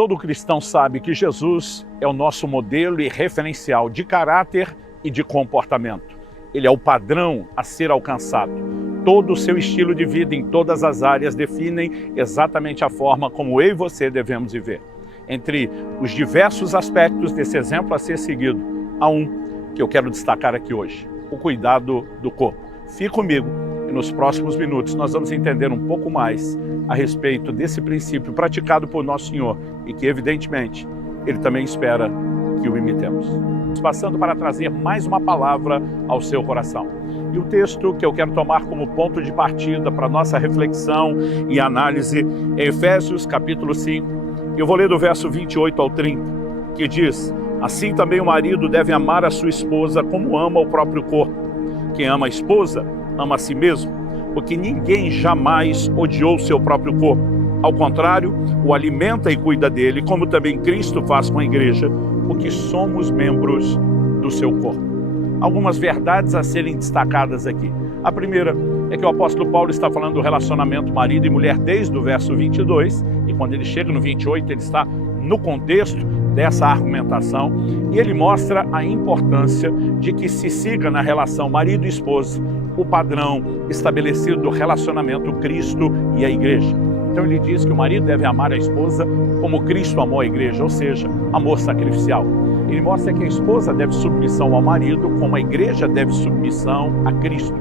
Todo cristão sabe que Jesus é o nosso modelo e referencial de caráter e de comportamento. Ele é o padrão a ser alcançado. Todo o seu estilo de vida em todas as áreas definem exatamente a forma como eu e você devemos viver. Entre os diversos aspectos desse exemplo a ser seguido, há um que eu quero destacar aqui hoje: o cuidado do corpo. Fique comigo e nos próximos minutos nós vamos entender um pouco mais a respeito desse princípio praticado por nosso Senhor e que, evidentemente, Ele também espera que o imitemos. Passando para trazer mais uma palavra ao seu coração. E o texto que eu quero tomar como ponto de partida para nossa reflexão e análise é Efésios capítulo 5. Eu vou ler do verso 28 ao 30, que diz: assim também o marido deve amar a sua esposa como ama o próprio corpo. Quem ama a esposa, ama a si mesmo, porque ninguém jamais odiou seu próprio corpo. Ao contrário, o alimenta e cuida dele, como também Cristo faz com a igreja, porque somos membros do seu corpo. Algumas verdades a serem destacadas aqui. A primeira é que o apóstolo Paulo está falando do relacionamento marido e mulher desde o verso 22, e quando ele chega no 28, ele está no contexto dessa argumentação, e ele mostra a importância de que se siga na relação marido e esposa o padrão estabelecido do relacionamento Cristo e a igreja. Então ele diz que o marido deve amar a esposa como Cristo amou a igreja, ou seja, amor sacrificial. Ele mostra que a esposa deve submissão ao marido, como a igreja deve submissão a Cristo.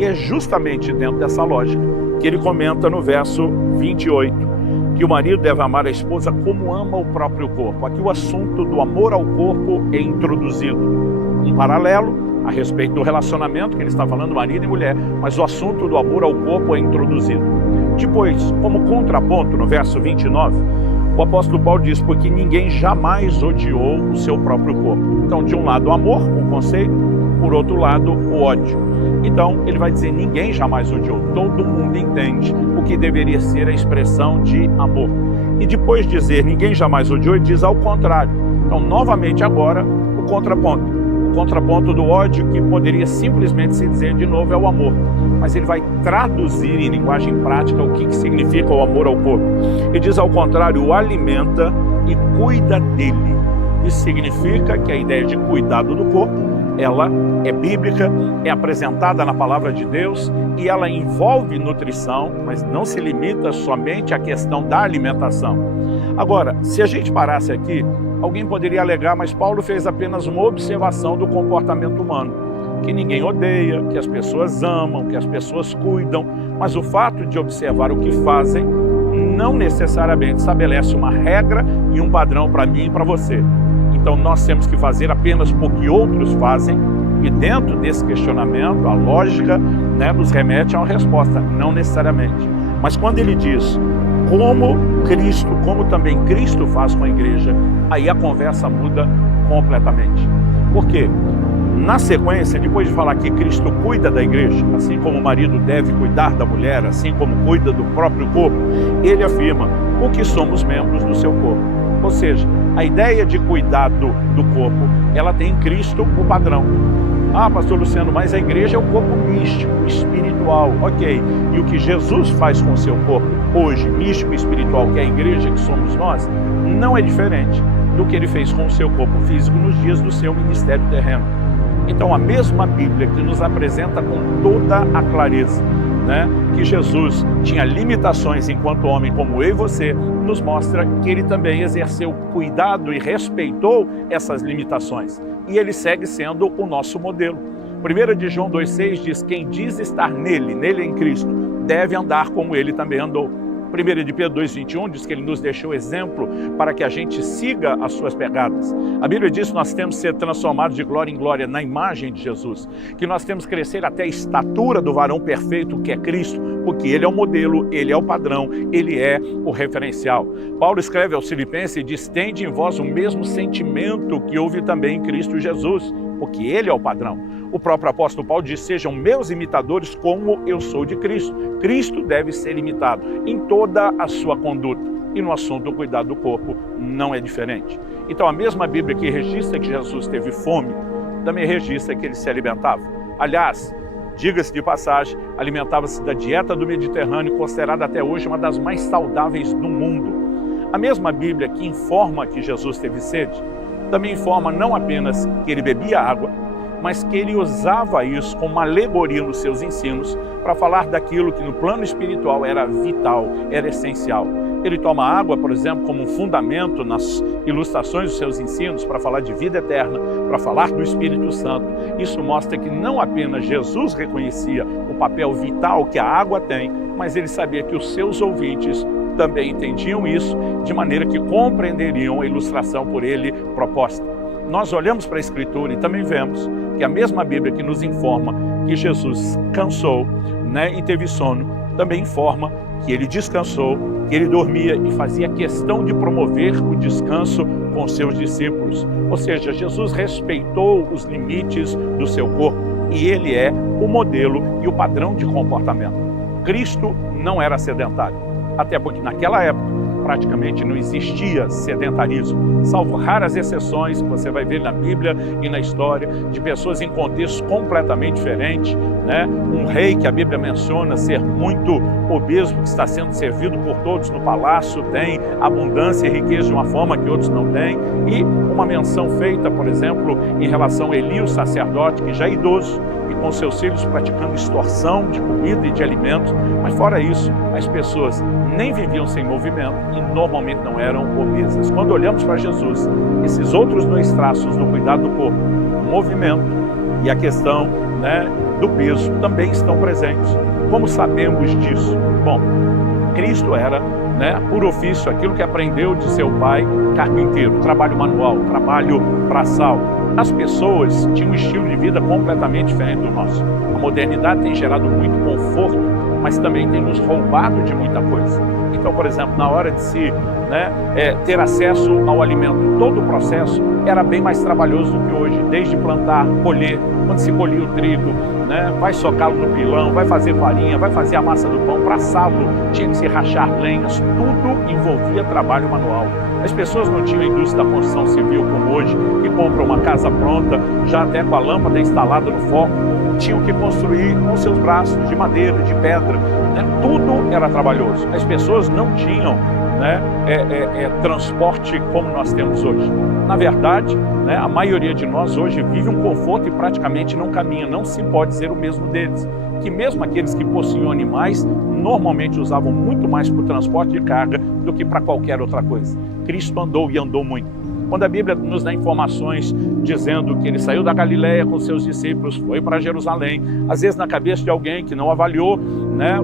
E é justamente dentro dessa lógica que ele comenta no verso 28, que o marido deve amar a esposa como ama o próprio corpo. Aqui o assunto do amor ao corpo é introduzido. Um paralelo a respeito do relacionamento que ele está falando, marido e mulher, mas o assunto do amor ao corpo é introduzido. Depois, como contraponto, no verso 29, o apóstolo Paulo diz: porque ninguém jamais odiou o seu próprio corpo. Então, de um lado o amor, o conceito, por outro lado o ódio. Então, ele vai dizer: ninguém jamais odiou. Todo mundo entende o que deveria ser a expressão de amor. E depois de dizer ninguém jamais odiou, ele diz ao contrário. Então, novamente agora, o contraponto. O contraponto do ódio, que poderia simplesmente se dizer de novo, é o amor. Mas ele vai traduzir em linguagem prática o que significa o amor ao corpo. Ele diz ao contrário: o alimenta e cuida dele. Isso significa que a ideia de cuidado do corpo, ela é bíblica, é apresentada na palavra de Deus e ela envolve nutrição, mas não se limita somente à questão da alimentação. Agora, se a gente parasse aqui, alguém poderia alegar: mas Paulo fez apenas uma observação do comportamento humano, que ninguém odeia, que as pessoas amam, que as pessoas cuidam, mas o fato de observar o que fazem não necessariamente estabelece uma regra e um padrão para mim e para você. Então nós temos que fazer apenas porque outros fazem, e dentro desse questionamento a lógica, nos remete a uma resposta: não necessariamente. Mas quando ele diz como também Cristo faz com a igreja, aí a conversa muda completamente. Por quê? Na sequência, depois de falar que Cristo cuida da igreja, assim como o marido deve cuidar da mulher, assim como cuida do próprio corpo, ele afirma: porque somos membros do seu corpo. Ou seja, a ideia de cuidado do corpo, ela tem em Cristo o padrão. Ah, pastor Luciano, mas a igreja é o corpo místico, espiritual. Ok, e o que Jesus faz com o seu corpo hoje, místico e espiritual, que é a igreja que somos nós, não é diferente do que ele fez com o seu corpo físico nos dias do seu ministério terreno. Então a mesma Bíblia que nos apresenta com toda a clareza, que Jesus tinha limitações enquanto homem como eu e você, nos mostra que ele também exerceu cuidado e respeitou essas limitações. E ele segue sendo o nosso modelo. 1 de João 2,6 diz: quem diz estar nele em Cristo, deve andar como ele também andou. 1 de Pedro 2,21 diz que ele nos deixou exemplo para que a gente siga as suas pegadas. A Bíblia diz que nós temos que ser transformados de glória em glória na imagem de Jesus, que nós temos que crescer até a estatura do varão perfeito que é Cristo, porque ele é o modelo, ele é o padrão, ele é o referencial. Paulo escreve aos Filipenses e diz: tende em vós o mesmo sentimento que houve também em Cristo Jesus, porque ele é o padrão. O próprio apóstolo Paulo diz: sejam meus imitadores como eu sou de Cristo. Cristo deve ser imitado em toda a sua conduta. E no assunto do cuidado do corpo não é diferente. Então a mesma Bíblia que registra que Jesus teve fome, também registra que ele se alimentava. Aliás, diga-se de passagem, alimentava-se da dieta do Mediterrâneo, considerada até hoje uma das mais saudáveis do mundo. A mesma Bíblia que informa que Jesus teve sede, também informa não apenas que ele bebia água, mas que ele usava isso como uma alegoria nos seus ensinos para falar daquilo que no plano espiritual era vital, era essencial. Ele toma água, por exemplo, como um fundamento nas ilustrações dos seus ensinos para falar de vida eterna, para falar do Espírito Santo. Isso mostra que não apenas Jesus reconhecia o papel vital que a água tem, mas ele sabia que os seus ouvintes também entendiam isso, de maneira que compreenderiam a ilustração por ele proposta. Nós olhamos para a Escritura e também vemos que a mesma Bíblia que nos informa que Jesus cansou, e teve sono, também informa que ele descansou, que ele dormia e fazia questão de promover o descanso com seus discípulos. Ou seja, Jesus respeitou os limites do seu corpo e ele é o modelo e o padrão de comportamento. Cristo não era sedentário, até porque naquela época praticamente não existia sedentarismo, salvo raras exceções que você vai ver na Bíblia e na história, de pessoas em contextos completamente diferentes, Um rei que a Bíblia menciona ser muito obeso, que está sendo servido por todos no palácio, tem abundância e riqueza de uma forma que outros não têm, e uma menção feita, por exemplo, em relação a Eli, o sacerdote, que já é idoso, e com seus filhos praticando extorsão de comida e de alimentos, mas fora isso, as pessoas nem viviam sem movimento e normalmente não eram obesas. Quando olhamos para Jesus, esses outros dois traços do cuidado do corpo, o movimento e a questão do peso, também estão presentes. Como sabemos disso? Bom, Cristo era, por ofício, aquilo que aprendeu de seu pai, carpinteiro, trabalho manual, trabalho braçal. As pessoas tinham um estilo de vida completamente diferente do nosso. A modernidade tem gerado muito conforto, mas também tem nos roubado de muita coisa. Então, por exemplo, na hora de se ter acesso ao alimento, todo o processo era bem mais trabalhoso do que hoje, desde plantar, colher, quando se colhia o trigo, vai socá-lo no pilão, vai fazer farinha, vai fazer a massa do pão, para assá-lo tinha que se rachar lenhas, tudo envolvia trabalho manual. As pessoas não tinham a indústria da construção civil como hoje, que compra uma casa pronta, já até com a lâmpada instalada no foco, tinham que construir com seus braços, de madeira, de pedra, tudo era trabalhoso. As pessoas não tinham transporte como nós temos hoje. Na verdade, a maioria de nós hoje vive um conforto e praticamente não caminha, não se pode dizer o mesmo deles. Que mesmo aqueles que possuíam animais, normalmente usavam muito mais para o transporte de carga do que para qualquer outra coisa. Cristo andou e andou muito. Quando a Bíblia nos dá informações dizendo que ele saiu da Galileia com seus discípulos, foi para Jerusalém, às vezes na cabeça de alguém que não avaliou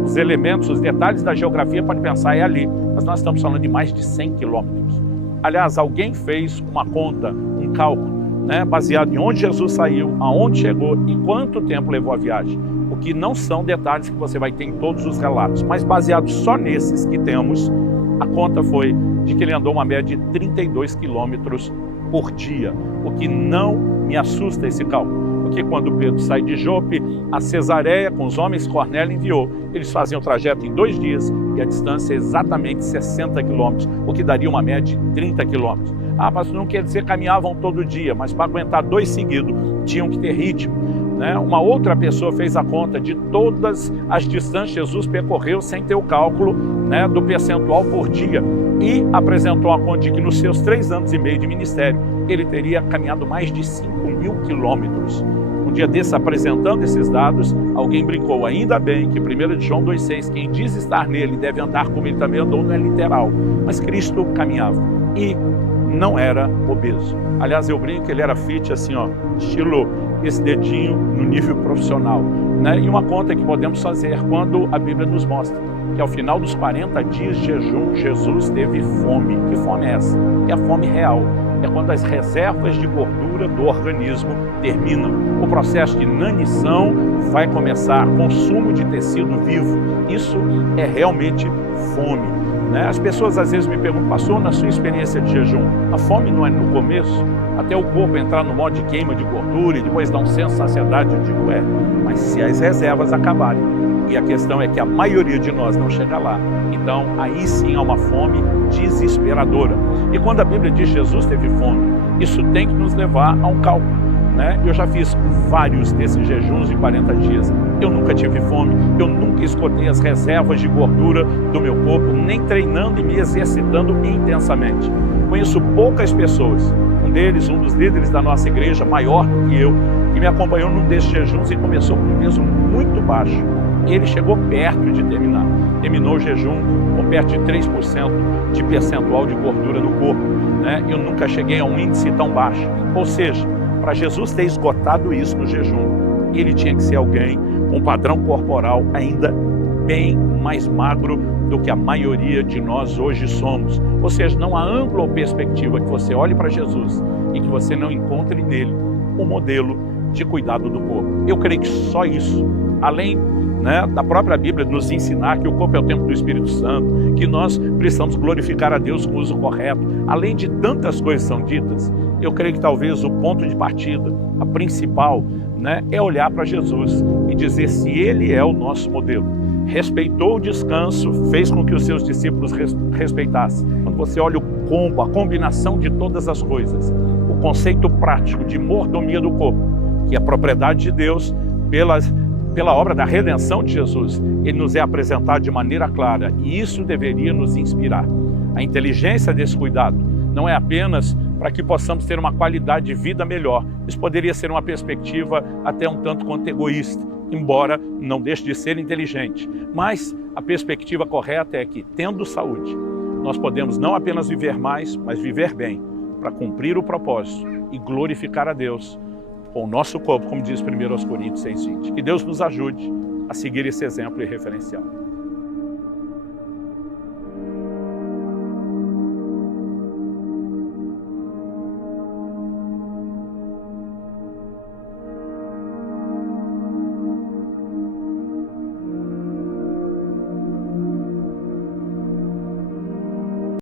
os elementos, os detalhes da geografia, pode pensar, é ali. Mas nós estamos falando de mais de 100 quilômetros. Aliás, alguém fez uma conta, um cálculo, baseado em onde Jesus saiu, aonde chegou e quanto tempo levou a viagem. O que não são detalhes que você vai ter em todos os relatos, mas baseado só nesses que temos, a conta foi de que ele andou uma média de 32 quilômetros por dia, o que não me assusta esse cálculo. Porque quando Pedro sai de Jope a Cesareia, com os homens que Cornélio enviou, eles faziam o trajeto em 2 dias e a distância é exatamente 60 quilômetros, o que daria uma média de 30 quilômetros. Ah, mas não quer dizer que caminhavam todo dia, mas para aguentar 2 seguidos tinham que ter ritmo. Uma outra pessoa fez a conta de todas as distâncias que Jesus percorreu sem ter o cálculo do percentual por dia e apresentou a conta de que nos seus 3 anos e meio de ministério ele teria caminhado mais de 5.000 quilômetros. Um dia desses, apresentando esses dados, alguém brincou, ainda bem que 1 João 2,6, quem diz estar nele deve andar como ele também andou, não é literal, mas Cristo caminhava e não era obeso. Aliás, eu brinco que ele era fit assim, estilo esse dedinho no nível profissional. E uma conta que podemos fazer quando a Bíblia nos mostra que ao final dos 40 dias de jejum, Jesus teve fome. Que fome é essa? É a fome real. É quando as reservas de gordura do organismo terminam. O processo de inanição vai começar, consumo de tecido vivo. Isso é realmente fome. As pessoas às vezes me perguntam, pastor, na sua experiência de jejum, a fome não é no começo? Até o corpo entrar no modo de queima de gordura e depois dar um senso de saciedade? Eu digo, mas se as reservas acabarem, e a questão é que a maioria de nós não chega lá, então aí sim há uma fome desesperadora. E quando a Bíblia diz que Jesus teve fome, isso tem que nos levar a um cálculo. Eu já fiz vários desses jejuns de 40 dias, eu nunca tive fome, eu nunca nunca esgotei as reservas de gordura do meu corpo, nem treinando e me exercitando intensamente. Conheço poucas pessoas, um dos líderes da nossa igreja, maior do que eu, que me acompanhou num desses jejuns e começou com um peso muito baixo. Ele chegou perto de terminar. Terminou o jejum com perto de 3% de percentual de gordura no corpo, né? Eu nunca cheguei a um índice tão baixo. Ou seja, para Jesus ter esgotado isso no jejum, ele tinha que ser alguém com um padrão corporal ainda bem mais magro do que a maioria de nós hoje somos. Ou seja, não há ângulo ou perspectiva que você olhe para Jesus e que você não encontre nele um modelo de cuidado do corpo. Eu creio que só isso, além da própria Bíblia nos ensinar que o corpo é o templo do Espírito Santo, que nós precisamos glorificar a Deus com o uso correto, além de tantas coisas que são ditas, eu creio que talvez o ponto de partida, a principal, é olhar para Jesus e dizer se ele é o nosso modelo. Respeitou o descanso, fez com que os seus discípulos respeitassem. Quando você olha o combo, a combinação de todas as coisas, o conceito prático de mordomia do corpo, que é a propriedade de Deus pela obra da redenção de Jesus, ele nos é apresentado de maneira clara e isso deveria nos inspirar. A inteligência desse cuidado não é apenas para que possamos ter uma qualidade de vida melhor. Isso poderia ser uma perspectiva até um tanto quanto egoísta, embora não deixe de ser inteligente. Mas a perspectiva correta é que, tendo saúde, nós podemos não apenas viver mais, mas viver bem, para cumprir o propósito e glorificar a Deus com o nosso corpo, como diz 1 Coríntios 6:20. Que Deus nos ajude a seguir esse exemplo e referencial.